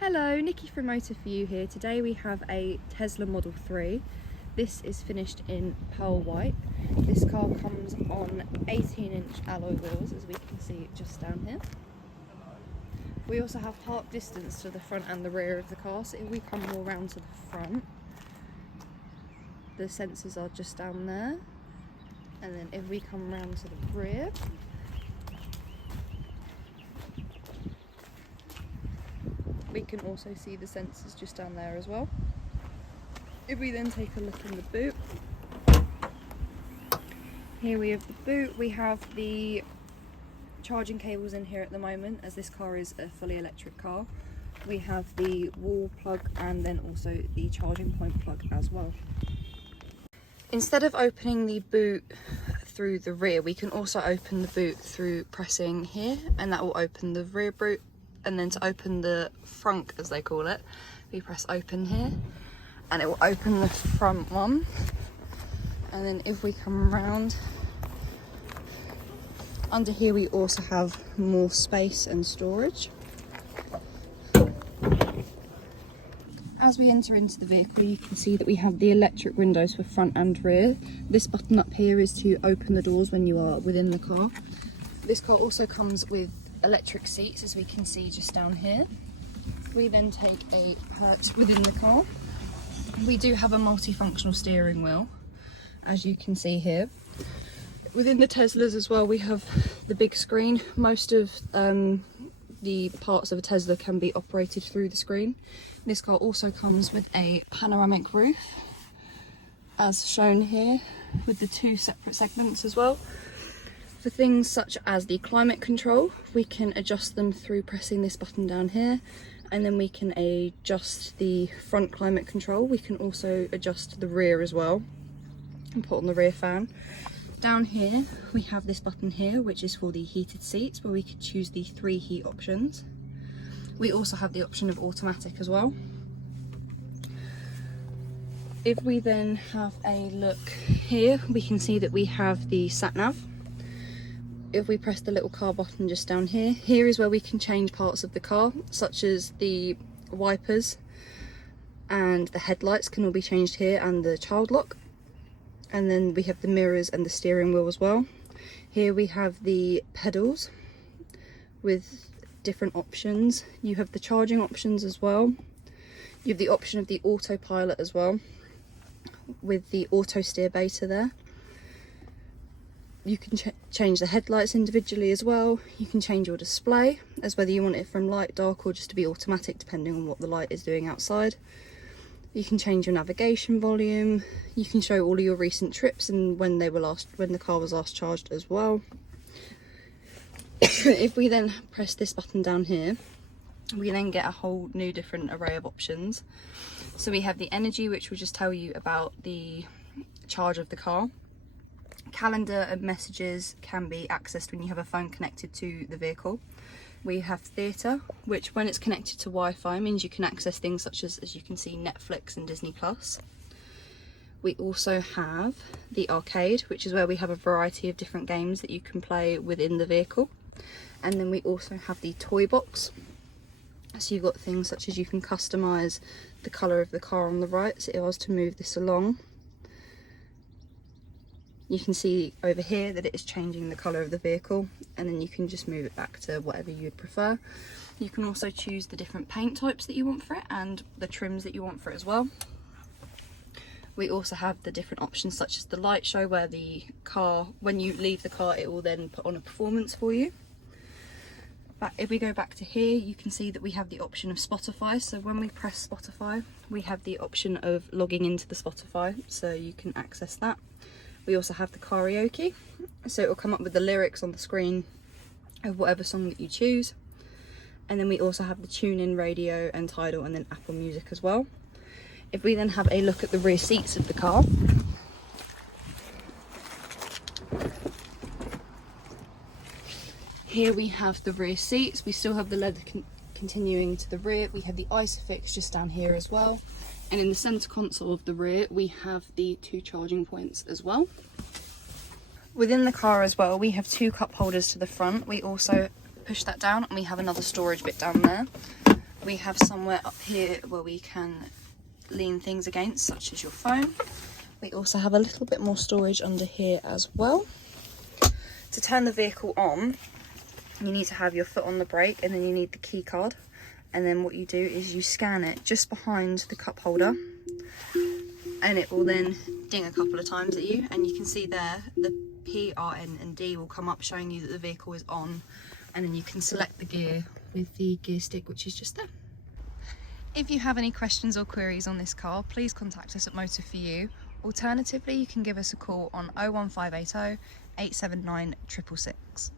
Hello, Nikki from Motor For You here. Today we have a Tesla Model 3. This is finished in pearl white. This car comes on 18-inch alloy wheels, as we can see just down here. We also have park distance to the front and the rear of the car, so if we come more round to the front, the sensors are just down there. And then if we come round to the rear, we can also see the sensors just down there as well. If we then take a look in the boot, here we have the boot. We have the charging cables in here at the moment, as this car is a fully electric car. We have the wall plug and then also the charging point plug as well. Instead of opening the boot through the rear, we can also open the boot through pressing here, and that will open the rear boot. And then to open the front, as they call it, we press open here and it will open the front one. And then if we come around, under here we also have more space and storage. As we enter into the vehicle, you can see that we have the electric windows for front and rear. This button up here is to open the doors when you are within the car. This car also comes with electric seats, as we can see just down here. We then take a perch within the car. We do have a multifunctional steering wheel, as you can see here. Within the Teslas as well, we have the big screen. Most of the parts of a Tesla can be operated through the screen. This car also comes with a panoramic roof, as shown here, with the two separate segments as well. For things such as the climate control, we can adjust them through pressing this button down here, and then we can adjust the front climate control. We can also adjust the rear as well and put on the rear fan. Down here we have this button here, which is for the heated seats, where we could choose the 3 heat options. We also have the option of automatic as well. If we then have a look here, we can see that we have the sat nav. If we press the little car button just down here, here is where we can change parts of the car, such as the wipers and the headlights can all be changed here, and the child lock. And then we have the mirrors and the steering wheel as well. Here we have the pedals with different options. You have the charging options as well. You have the option of the autopilot as well, with the auto steer beta there. You can change the headlights individually as well. You can change your display as whether you want it from light, dark, or just to be automatic, depending on what the light is doing outside. You can change your navigation volume. You can show all of your recent trips and when the car was last charged as well. If we then press this button down here, we then get a whole new different array of options. So we have the energy, which will just tell you about the charge of the car. Calendar and messages can be accessed when you have a phone connected to the vehicle. We have theatre, which when it's connected to Wi-Fi means you can access things such as you can see, Netflix and Disney+. We also have the arcade, which is where we have a variety of different games that you can play within the vehicle. And then we also have the toy box. So you've got things such as you can customise the colour of the car on the right. So if I was to move this along, you can see over here that it is changing the colour of the vehicle, and then you can just move it back to whatever you would prefer. You can also choose the different paint types that you want for it and the trims that you want for it as well. We also have the different options such as the light show, where the car, when you leave the car, it will then put on a performance for you. But if we go back to here, you can see that we have the option of Spotify. So when we press Spotify, we have the option of logging into the Spotify, so you can access that. We also have the karaoke, so it will come up with the lyrics on the screen of whatever song that you choose. And then we also have the tune-in radio and Tidal, and then Apple Music as well. If we then have a look at the rear seats of the car, here we have the rear seats. We still have the leather continuing to the rear. We have the Isofix just down here as well. And in the centre console of the rear, we have the 2 charging points as well. Within the car as well, we have 2 cup holders to the front. We also push that down and we have another storage bit down there. We have somewhere up here where we can lean things against, such as your phone. We also have a little bit more storage under here as well. To turn the vehicle on, you need to have your foot on the brake, and then you need the key card. And then what you do is you scan it just behind the cup holder, and it will then ding a couple of times at you, and you can see there the P, R, N and D will come up showing you that the vehicle is on, and then you can select the gear with the gear stick, which is just there. If you have any questions or queries on this car, please contact us at Motor For You. Alternatively, you can give us a call on 01580 879 666.